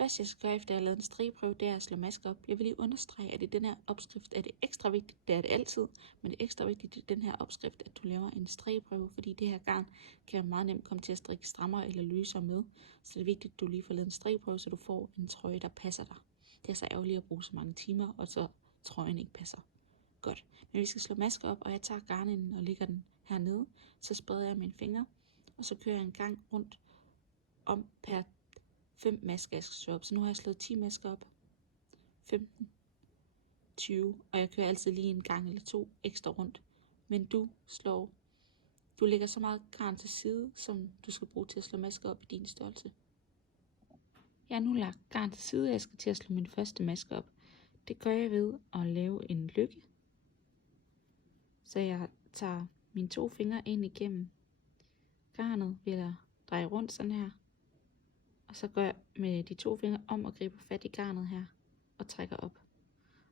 første jeg skal gøre, efter jeg har lavet en strigprøve, det er at slå masker op. Jeg vil lige understrege, at i den her opskrift er det ekstra vigtigt, det er det altid, men det er ekstra vigtigt i den her opskrift, at du laver en strigprøve, fordi det her garn kan meget nemt komme til at strikke strammere eller løsere med. Så det er vigtigt, at du lige får lavet en strigprøve, så du får en trøje, der passer dig. Det er så ærgerligt at bruge så mange timer, og så trøjen ikke passer. Godt, men vi skal slå masker op, og jeg tager garnen og lægger den hernede, så spreder jeg mine fingre, og så kører jeg en gang rundt om per 5 masker, jeg skal slå op. Så nu har jeg slået 10 masker op, 15, 20, og jeg kører altid lige en gang eller to ekstra rundt. Men du lægger så meget garn til side, som du skal bruge til at slå masker op i din størrelse. Jeg har nu lagt garn til side, og jeg skal til at slå min første maske op. Det gør jeg ved at lave en lykke. Så jeg tager mine 2 fingre ind igennem garnet ved at dreje rundt sådan her. Og så går jeg med de 2 fingre om og griber fat i garnet her og trækker op.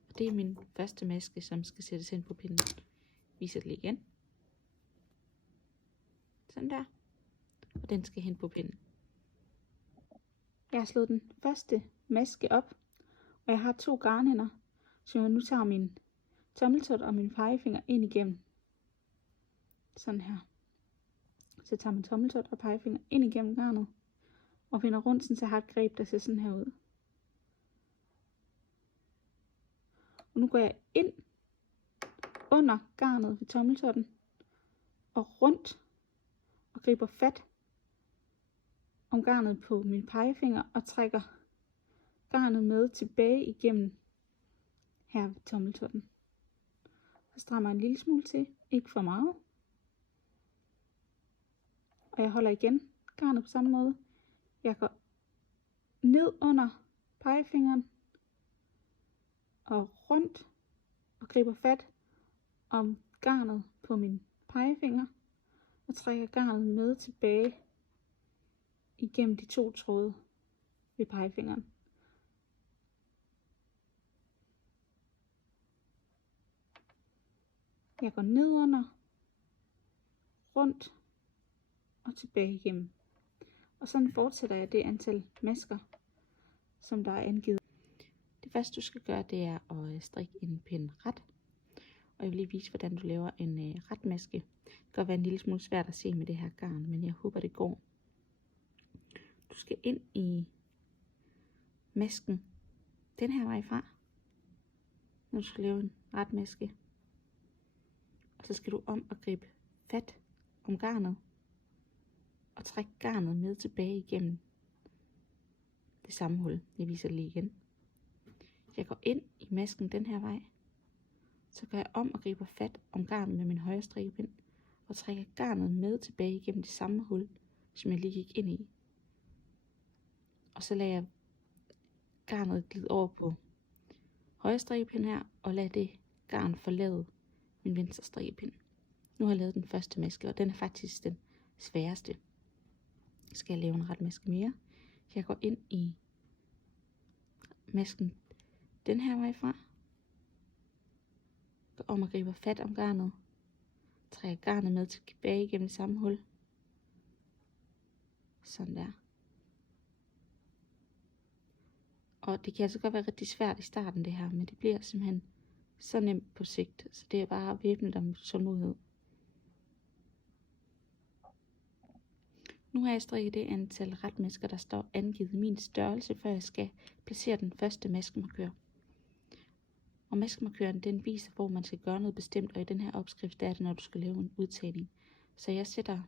Og det er min første maske, som skal sættes hen på pinden. Viser det lige igen. Sådan der. Og den skal hen på pinden. Jeg har slået den første maske op, og jeg har 2 garnhænder, så jeg nu tager min tommeltot og min pegefinger ind igennem. Sådan her. Så tager man tommeltot og pegefinger ind igennem garnet, og vinder rundt, så jeg har et greb, der ser sådan her ud. Og nu går jeg ind under garnet ved tommeltotten, og rundt, og griber fat om garnet på min pegefinger, og trækker garnet med tilbage igennem her ved tommeltotten. Så strammer jeg en lille smule til, ikke for meget. Og jeg holder igen garnet på samme måde. Jeg går ned under pegefingeren og rundt og griber fat om garnet på min pegefinger og trækker garnet med tilbage igennem de 2 tråde ved pegefingeren. Jeg går ned under, rundt og tilbage igennem. Og sådan fortsætter jeg det antal masker, som der er angivet. Det første du skal gøre, det er at strikke en pind ret. Og jeg vil lige vise, hvordan du laver en ret maske. Det kan godt være en lille smule svært at se med det her garn, men jeg håber det går. Du skal ind i masken den her vej fra, når du skal lave en ret maske. Og så skal du om og gribe fat om garnet og trække garnet med tilbage igennem det samme hul. Jeg viser det lige igen. Jeg går ind i masken den her vej, så går jeg om og griber fat om garnet med min højre strikkepind og trækker garnet med tilbage igennem det samme hul, som jeg lige gik ind i. Og så lader jeg garnet glide over på højre strikkepind her og lader det garn forlade min venstre strikkepind. Nu har jeg lavet den første maske, og den er faktisk den sværeste. Skal jeg lave en ret maske mere? Jeg går ind i masken den her vej fra, går om og griber fat om garnet, trækker garnet med tilbage igennem det samme hul, sådan der. Og det kan altså godt være rigtig svært i starten det her, men det bliver simpelthen så nemt på sigt, så det er bare at væbne dig med tålmodighed. Nu har jeg strikket det antal retmasker, der står angivet i min størrelse, før jeg skal placere den første maskemarkør. Og maskemarkøren, den viser, hvor man skal gøre noget bestemt, og i den her opskrift, der er det, når du skal lave en udtagning. Så jeg sætter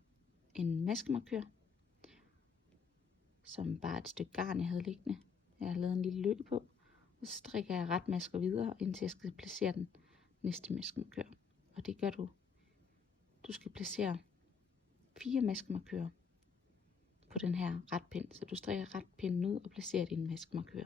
en maskemarkør, som bare et stykke garn, jeg havde liggende. Jeg har lavet en lille lykke på, og så strikker jeg retmasker videre, indtil jeg skal placere den næste maskemarkør. Og det gør du. Du skal placere 4 maskemarkører på den her retpind, så du strikker retpinden ud og placerer din maskemarkør.